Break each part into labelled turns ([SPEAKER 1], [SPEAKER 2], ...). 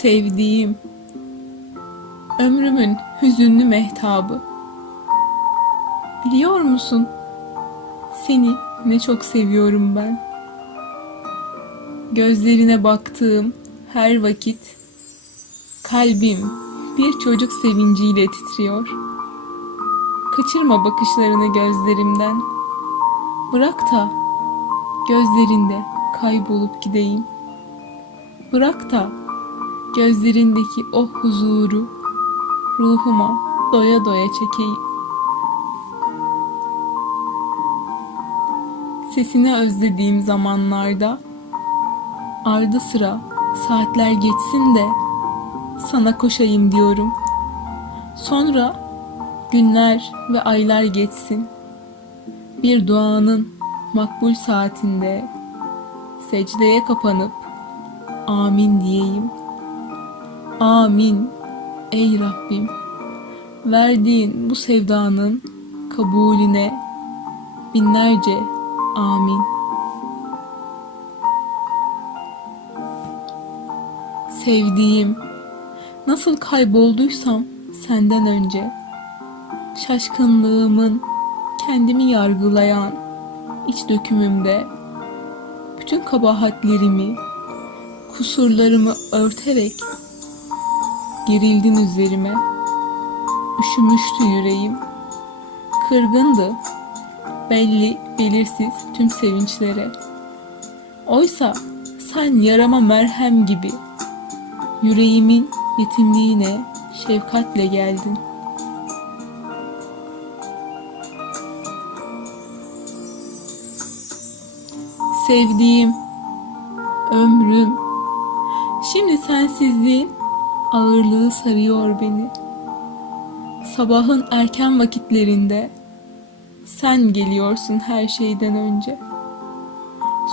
[SPEAKER 1] Sevdiğim, ömrümün hüzünlü mehtabı. Biliyor musun? Seni ne çok seviyorum ben. Gözlerine baktığım her vakit kalbim bir çocuk sevinciyle titriyor. Kaçırma bakışlarını gözlerimden. Bırak da gözlerinde kaybolup gideyim. Bırak da gözlerindeki o huzuru ruhuma doya doya çekeyim. Sesini özlediğim zamanlarda ardı sıra saatler geçsin de sana koşayım diyorum. Sonra günler ve aylar geçsin. Bir duanın makbul saatinde secdeye kapanıp amin diyeyim. Amin ey Rabbim. Verdiğin bu sevdanın kabulüne binlerce amin. Sevdiğim, nasıl kaybolduysam senden önce, şaşkınlığımın kendimi yargılayan iç dökümümde, bütün kabahatlerimi, kusurlarımı örterek gerildin üzerime, üşümüştü yüreğim, kırgındı belli belirsiz tüm sevinçlere. Oysa sen yarama merhem gibi yüreğimin yetimliğine şefkatle geldin. Sevdiğim, ömrüm, şimdi sensizliğin ağırlığı sarıyor beni. Sabahın erken vakitlerinde sen geliyorsun her şeyden önce.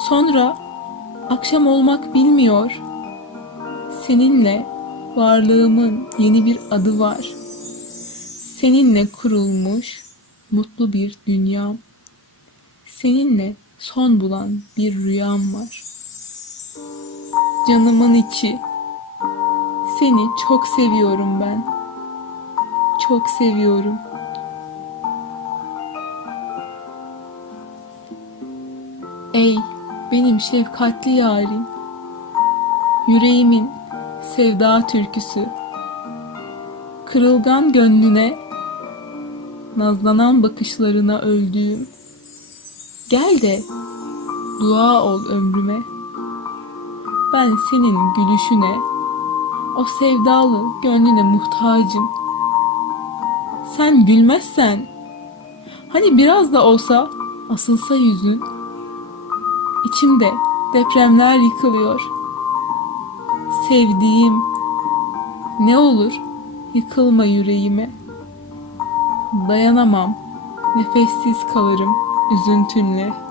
[SPEAKER 1] Sonra akşam olmak bilmiyor. Seninle varlığımın yeni bir adı var. Seninle kurulmuş mutlu bir dünyam. Seninle son bulan bir rüyam var. Canımın içi. Seni çok seviyorum ben. Çok seviyorum. Ey benim şefkatli yarim, yüreğimin sevda türküsü, kırılgan gönlüne, nazlanan bakışlarına öldüğüm, gel de dua ol ömrüme. Ben senin gülüşüne, o sevdalı gönlüne muhtacım. Sen gülmezsen, hani biraz da olsa asılsa yüzün, İçimde depremler yıkılıyor. Sevdiğim ne olur yıkılma yüreğime. Dayanamam, nefessiz kalırım üzüntünle.